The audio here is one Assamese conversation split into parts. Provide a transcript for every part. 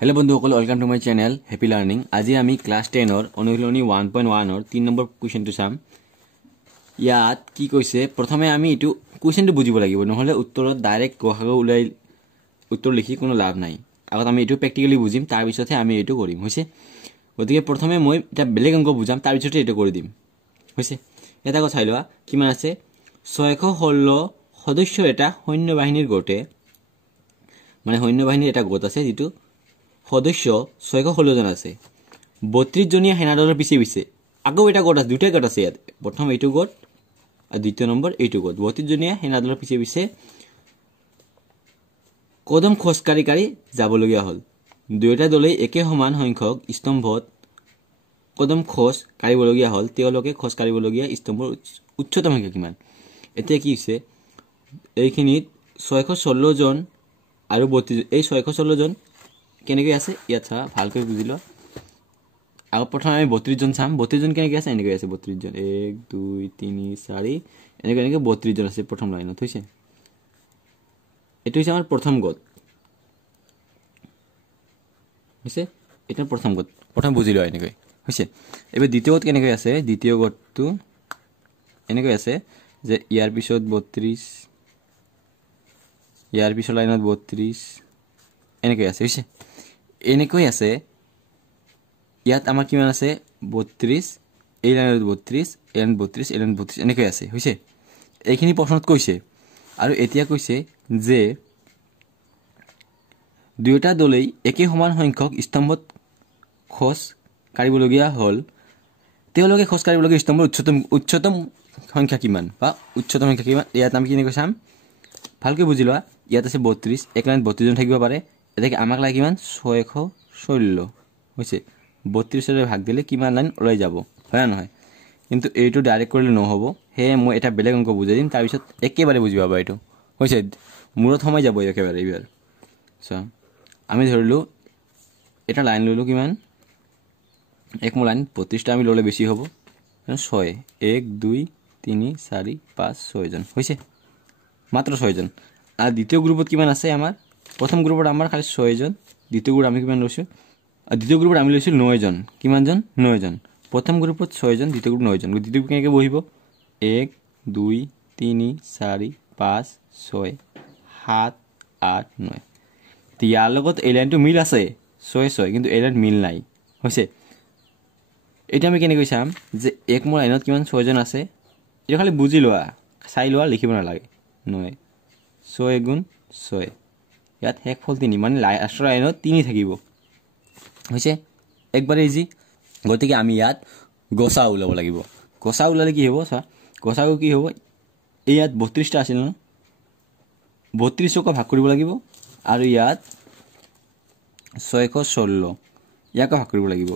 हेलो बंधुসকল welcome to my channel happy learning. आज आमी क्लास 10 অনুশীলনী 1.1 3 নম্বৰ কুৱেশ্যনটো চাম। ইয়াত কি কৈছে প্ৰথমে আমি এটো কুৱেশ্যনটো বুজিব লাগিব, নহলে উত্তৰত ডাইৰেক্ট গহাগো উলাই উত্তৰ লিখি কোনো লাভ নাই। আগত আমি এটো প্ৰ্যাকটিক্যালি বুজিম, তাৰ পিছতহে আমি এটো কৰিম হৈছে। গতিকে প্ৰথমে মই এটা বেলেগ অংক বুজাম, তাৰ পিছতে এটো কৰি দিম হৈছে। এটা কথা চাই লোৱা কিমান আছে 616 সদস্যৰ এটা সৈন্য বাহিনীৰ গোটে, মানে সৈন্য বাহিনীৰ এটা গোট আছে যেটো সদস্য 616 জন আছে। 32 জনীয়া সেনাদলৰ পিছে পিছে আগো এটা গোট আছে, দুটা গোট আছে ইয়াত। প্ৰথম এইটো গোট আৰু দ্বিতীয় নম্বৰ এইটো গোট। 32 জনীয়া সেনাদলৰ পিছে পিছে কদম খোজকাঢ়ি যাবলগীয়া হ'ল। দুয়োটা দলেই একে সমান সংখ্যক স্তম্ভত কদম খোজ কাঢ়িবলগীয়া হ'ল। তেওঁলোকে খোজ কাঢ়িবলগীয়া স্তম্ভৰ উচ্চতম সংখ্যা কিমান? এতিয়া কি হৈছে এইখিনিত 616 জন আৰু 32 এই 616 জন কেনেকৈ আছে ইয়াত চা ভালকৈ বুজি ল। আগ প্ৰথমে আমি 32 জন চাম। 32 জন কেনেকৈ আছে এনেকৈ আছে 32 জন 1 2 3 4 এনেকৈ 32 জন আছে প্ৰথম লাইনত হৈছে। এটো হৈছে আমাৰ প্ৰথম গোট হৈছে, এটা প্ৰথম গোট প্ৰথম বুজি ল এনেকৈ হৈছে। এবে দ্বিতীয় গোট কেনেকৈ আছে? দ্বিতীয় গোটটো এনেকৈ আছে যে ইয়াৰ পিছত 32 ইয়াৰ পিছত লাইনত 32 এনেকৈ আছে হৈছে। এনেকৈ আছে ইয়াত আমাৰ কিমান আছে 32 এই লাইনত 32 এন 32 এন 32 এনেকৈ আছে হৈছে। এইখিনি প্ৰশ্নত কৈছে আৰু এতিয়া কৈছে যে দুয়োটা দলেই একে সমান সংখ্যক স্তম্ভত খোজ কাঢ়িবলগীয়া হ'ল। তেওঁলোকে খোজ কাঢ়িবলগীয়া স্তম্ভৰ উচ্চতম সংখ্যা কিমান বা উচ্চতম সংখ্যা কিমান? ইয়াত আমি কেনেকৈ চাম ভালকৈ বুজি লোৱা। ইয়াত আছে 32 এক লাইনত 32 জন থাকিব পাৰে। এটাকে আমাক লাগে কিমান 616 হৈছে। 32 ৰে ভাগ দিলে কিমান লাইন ওলাই যাব হয় না নহয়? কিন্তু এইটো ডাইৰেক্ট কৰিলে নহব, হে মই এটা বেলেগ অংক বুজাই দিম, তাৰ পিছত একেবাৰে বুজি পাবা এইটো হৈছে। মূৰত সময় যাব একেবাৰে এইবাৰ চা। আমি ধৰিলো এটা লাইন ললো কিমান এক মো লাইন 32 টা আমি ললে বেছি হ'ব 6 1 2 3 4 5 6 জন হৈছে, মাত্ৰ 6 জন। আৰু দ্বিতীয় গ্ৰুপত কিমান আছে আমাৰ? প্ৰথম গ্ৰুপত আমাৰ খালি 6 জন, দ্বিতীয় গ্ৰুপ আমি কিমান লৈছো? দ্বিতীয় গ্ৰুপত আমি লৈছো 9 জন। কিমান জন? 9 জন। প্ৰথম গ্ৰুপত 6 জন, দ্বিতীয় গ্ৰুপ 9 জন। দ্বিতীয় গ্ৰুপ কেনেকৈ বহিব 1 2 3 4 5 6 7 8 9। ইয়াৰ লগত এই লাইনটো মিল আছে 6 6, কিন্তু এই লাইন মিল নাই হৈছে। এটা আমি কেনেকৈ চাম যে এক মোৰ লাইনত কিমান 6 জন আছে? এটা খালি বুজি লোৱা, চাই লোৱা, লিখিব নালাগে। 9 6 গুণ 6 ইয়াত শেষ ফল 3, মানে লাষ্টৰ লাইনত 3 থাকিব হৈছে। একবাৰে ইজি। গতিকে আমি ইয়াত গসা ওলাব লাগিব। গসা ওলালে কি হ'ব চা, গসাগু কি হ'ব? ইয়াত 32 টা আছিল ন, 32 ক ভাগ কৰিব লাগিব আৰু ইয়াত 616 ইয়াক ভাগ কৰিব লাগিব।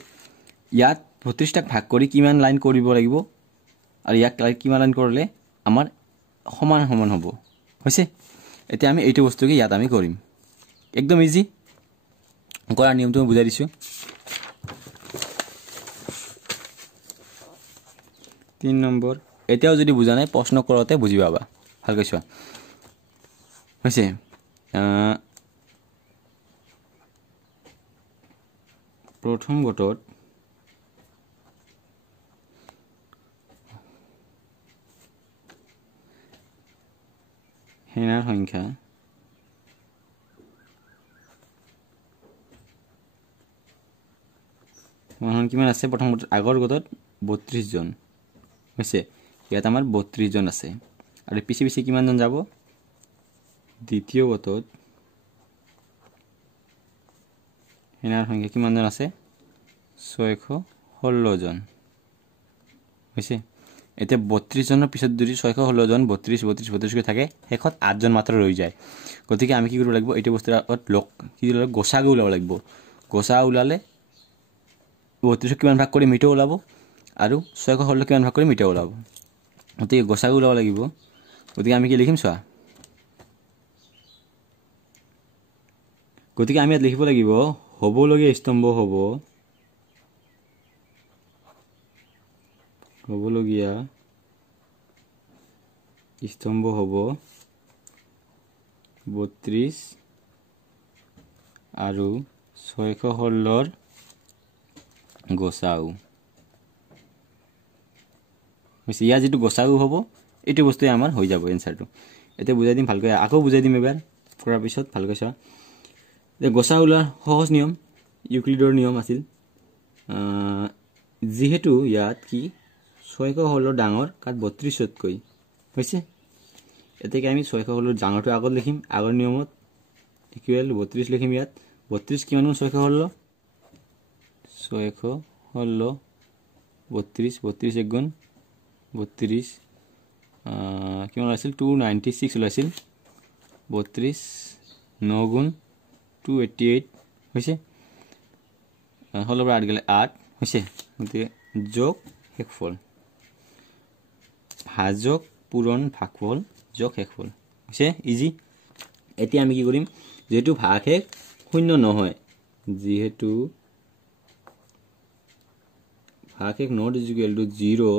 ইয়াত 32 টাক ভাগ কৰি কিমান লাইন কৰিব লাগিব আৰু ইয়াক কিমান লাইন কৰিলে আমাৰ সমান সমান হ'ব হৈছে। এতিয়া আমি এইটো বস্তুকে ইয়াত আমি কৰিম। একদম ইজি কৰাৰ নিয়মটো মই বুজাই দিছো। 3 নম্বৰ এতিয়াও যদি বুজা নাই প্ৰশ্ন কৰতে বুজি পাবা ভালকৈ চোৱা হৈছে। প্ৰথম গোটত সেনাৰ সংখ্যা মানুহ কিমান আছে? প্ৰথম গোটত আগৰ গোটত 32 জন হৈছে। ইয়াত আমাৰ 32 জন আছে আৰু পিছে পিছে কিমান জন যাব? দ্বিতীয় গোটত সেনাৰ সংখ্যা কিমান জন আছে? 616 জন হৈছে। এতিয়া 32 জনৰ পিছত যদি 616 জন 32 32 32 কৈ থাকে, শেষত 8 জন মাত্ৰ ৰৈ যায়। গতিকে আমি কি কৰিব লাগিব? এইটো বস্তুৰ লক কি কৰিব? গসাগু ওলাব লাগিব। গসা ওলালে 32 কিমান ভাগ কৰি মিটো ওলাব আৰু 616 কিমান ভাগ কৰি মিটো ওলাব। গতিকে গসাগু ওলাব লাগিব। গতিকে আমি কি লিখিম চোৱা। গতিকে আমি ইয়াত লিখিব লাগিব হ'বলগীয়া স্তম্ভ হ'বলগীয়া স্তম্ভ হ'ব 32 আৰু 616 গসাউ হৈছে ইয়া যেটো গসাউ হ'ব এটো বস্তুই আমাৰ হৈ যাব এনসাৰটো এতে বুজাই দিম ভালকৈ আকৌ বুজাই দিম এবাৰ কৰাৰ পিছত ভালকৈ চোৱা যে গসাউলৰ সহজ নিয়ম ইউক্লিডৰ নিয়ম আছিল যেহেতু ইয়াত কি 616 ডাঙৰ কাট 32 তকৈ হৈছে এতেকে আমি 616 ডাঙৰটো আগত লিখিম আগৰ নিয়মত ইকুৱেল 32 লিখিম ইয়াত 32 কিমান গুণ 616 32 এক গুণ 32 কিমান আছিল 296 ওলাইছিল 32 9 গুণ 288 হৈছে হলৰ পৰা 8 গলে 8 হৈছে গতিকে যোগ শেষফল ভাজক পূৰণ ভাগফল যোগ শেষফল হৈছে ইজি এতিয়া আমি কি কৰিম যেহেতু ভাগশেষ শূন্য নহয় যেহেতু ভাগশেষ নট ইকুৱেল টু 0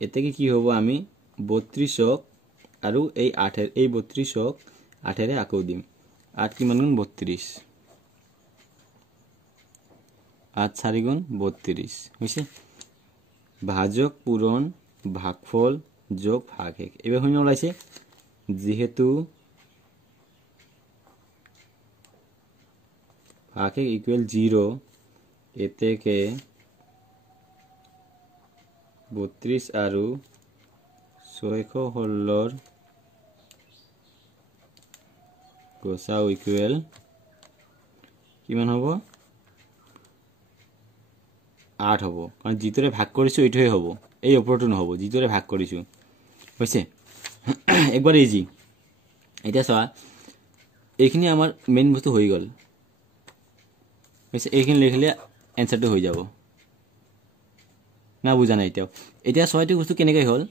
এতেকে কি হ'ব আমি 32ক আৰু এই 8 এই 32ক 8 ৰে আকৌ দিম 8 কিমান গুণ 32 8 4 গুণ 32 হৈছে ভাজক পূৰণ ভাগফল যোগ ভাগশেষ এবাৰ শূন্য ওলাইছে যেহেতু ভাগশেষ ইকুৱেল 0 এতেকে 32 আৰু 616 গসাউ ইকুৱেল কিমান হ'ব 8 হ'ব কাৰণ যিটোৰে ভাগ কৰিছো এইটোহে হ'ব এই ওপৰটো নহব যিটোৰে ভাগ কৰিছো হৈছে একবাৰ ইজি এতিয়া চোৱা এইখিনি আমাৰ মেইন বস্তু হৈ গল হৈছে এইখিনি লিখিলে এনসাৰটো হৈ যাব না বুজা নাই এতিয়া ছয়টি বস্তু কেনেকৈ হ'ল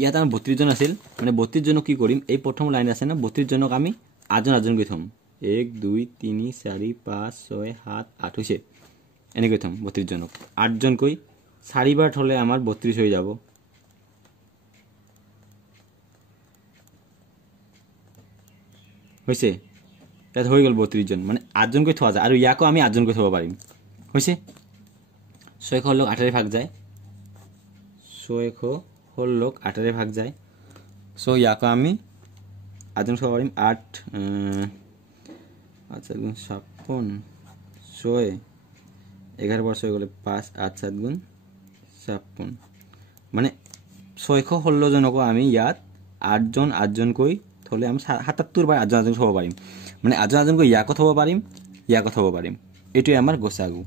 ইয়াত আমাৰ 32 জন আছিল মানে 32 জনক কি কৰিম এই প্ৰথম লাইন আছে না 32 জনক আমি আজন আজন কৈ থম 1 2 3 4 5 6 7 8 হৈছে এনেকৈ থম 32 জনক 8 জন কৈ 4 বাৰ থলে আমাৰ 32 হৈ যাব হৈছে ইয়াত হৈ গল 32 জন মানে 8 জন কৈ থোৱা যায় আৰু ইয়াকো আমি 8 জন কৈ থব পাৰিম হৈছে 616 8 ৰে ভাগ যায় 616 8 ৰে ভাগ যায় সো ইয়াকো আমি 8 জন থব পাৰিম 8 আচ্ছা গুণ 56 6 11 বাৰ 6 গলে 5 8 7 গুণ 56 মানে 616 জনক আমি ইয়াত 8 জন কৈ থলে আমি 77 বাৰ 8 জন থব পাৰিম মানে 8 জন কৈ ইয়াকো থব পাৰিম ইয়াকো থব পাৰিম এটোই আমাৰ গসাগু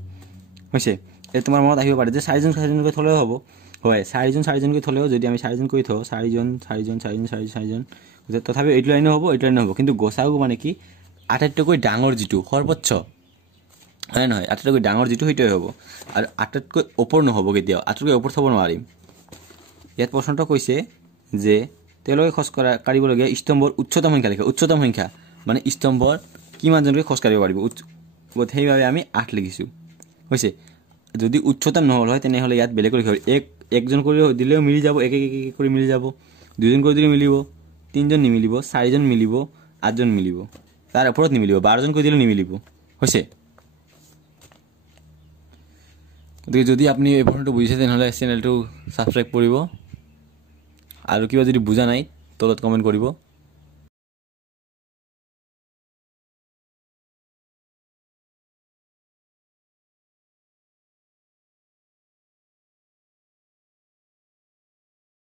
হৈছে এ তোমাৰ মনত আহিব পাৰে যে 4 জন কৈ থলেও হ'ব হয় 4 জন কৈ থলেও যদি আমি 4 জন কৈ থও 4 জন তথাপি এইটো লাইন হ'ব কিন্তু গসাগু মানে কি আটাইতকৈ ডাঙৰ যেটো সৰ্বোচ্চ হয় নহয় আটাইতকৈ ডাঙৰ যেটো হইটোই হ'ব আৰু আটাইতকৈ ওপৰ নহব কেতিয়াও আটাইতকৈ ওপৰ থব নোৱাৰিম ইয়াত প্ৰশ্নটো কৈছে যে তেলকে খস কাৰিব লগিয়া স্তম্ভৰ উচ্চতম সংখ্যা লিখা উচ্চতম সংখ্যা মানে স্তম্ভৰ কিমান জনকে খস কাৰিব পাৰিব সেইভাবে আমি 8 লিখিছো হৈছে যদি উচ্চতম নহল হয় তেনে হলে ইয়াত বেলেগ লিখা একজন কৰি দিলেও মিলি যাব এক কৰি মিলি যাব দুজন কৰি দিলে মিলিব তিনজন নিমিলিব চাৰিজন মিলিব আঠজন মিলিব তাৰ ওপৰত নিমিলিব 12 জন কৰি দিলে নিমিলিব হৈছে যদি আপনি এই পঢ়নটো বুজিছে তেনহলে চ্যানেলটো সাবস্ক্রাইব কৰিব আৰু কিবা যদি বুজা নাই তলত কমেন্ট কৰিব